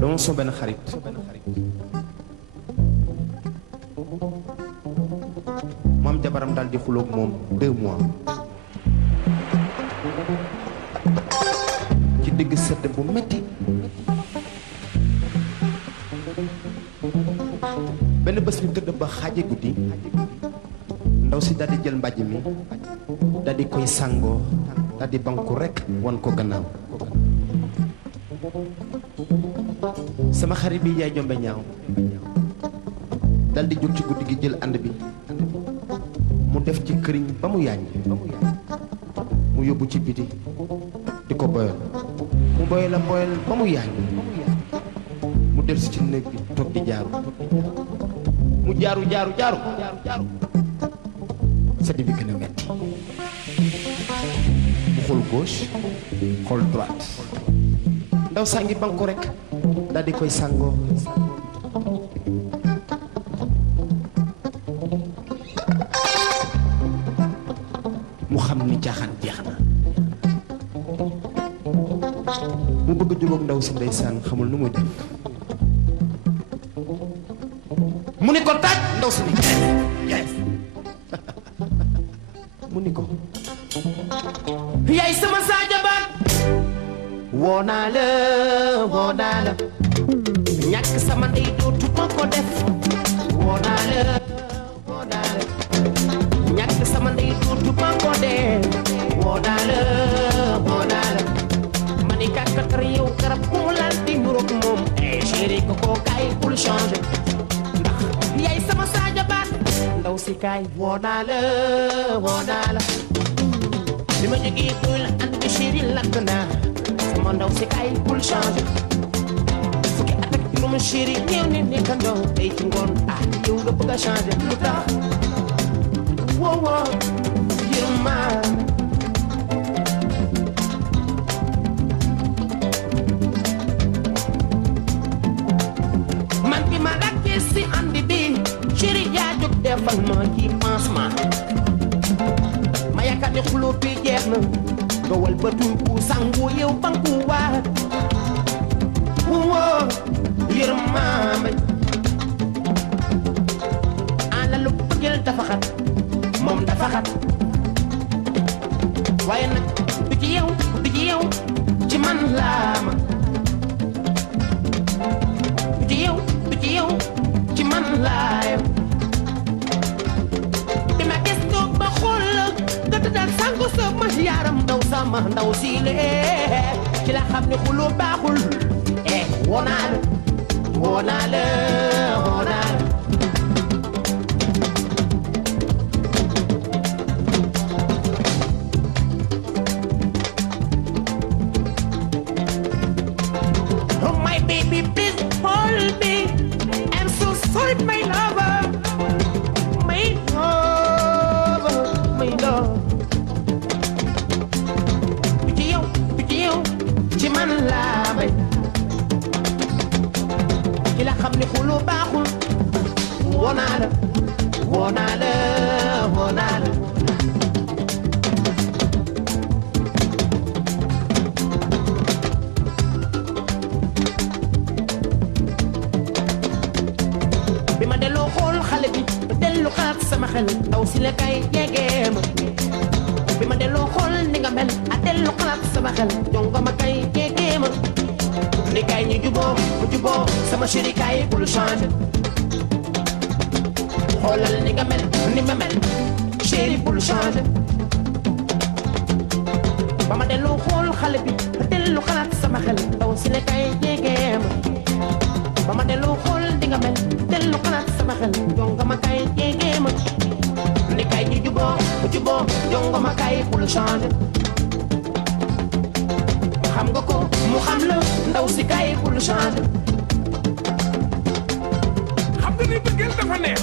dama soo benn xarit moom jabaram daal di xuloog moom 2 mois ci digg sedd bu metti benn bés ñu tëdd ba xaaje guddi ndaw si daal di jël mbàjj mi daal di koy sàngoo daal di banku rekk wan ko gannaaw. sama xarit bi yaay jombe ñaaw dal di jóg ci guddi gi jël ànd bi mu def ci këriñ ba mu yaañ mu yóbbu ci biti di ko boyal mu boyal ba mu yaañ mu del si ci néeg bi toog di jaaru mu jaaru sedd bi gën a metti mu xool gauche xool droite ndaw saa ngi banku rek daal di koy sàngoo mu xam ni caaxaan jeex na mu bëgg a jógoog ndaw si ndeysaan xamul nu muy def mu ni ko taaj ndaw si ni yes mu ni ko yaay sama saajabaat woo naa la ñàkk sama ndey dootuma ko def woo naa la ñàkk sama ndey dootuma ko def woo naa la ma ni kàkkatar yow garab ku mu laal di nuroog moom chéri ko koo kaay bul changer ndax yaay sama saaja baat ndaw si kaay woo naa la bi ma jógee bul and bi chéri lakk naa sama ndaw si kaay bul changer fukki at ak juróom chéri ñëw ni nekkandoo tey ci ngoon yow nga bëgg a changer lu tax woo yërma man bi ma lakkee si andi bi chéri yaa jóg defal ma ci pansement ma yaakaar ne xuloo bi jeex na nga wal ba tuñ ku sangu yow banku waat woo yërma ala lu bëggeel dafa xat moom dafa xat waaye nag du ci yow ci man laa ma du ci yow ci man laa yow bi ma gëstoo ba xool la nga tëddal sangu sama yaram ndaw si lee ci la xam ne xuloo baaxul woo naa la Oh my baby, please hold me. I'm so sorry, my lover. My love. Du ci yow ci man laa bay ci la xam ne xuloo baaxul woo naa la bi ma delloo xool xale bi dellu xalaat sama xel ndaw si la kay jegee ma bi ma delloo xool ni nga mel dellu xalaat sama xel jongo ma kay jegee ma ni kay ñu juboo sama chéri kay bul changer xoolal ni nga mel ni ma mel chéri bul changer ba ma delloo xool xale bi dellu xalaat sama xel ndaw si la kay jegee ma ba ma delloo xool di nga mel dellu xalaat sama xel jongo ma kay jegee ma ni kay ñu juboo jongo ma kay bul changer xam nga ko mu xam la ndaw si kay bul changer xam nga ni bëggeel dafa neex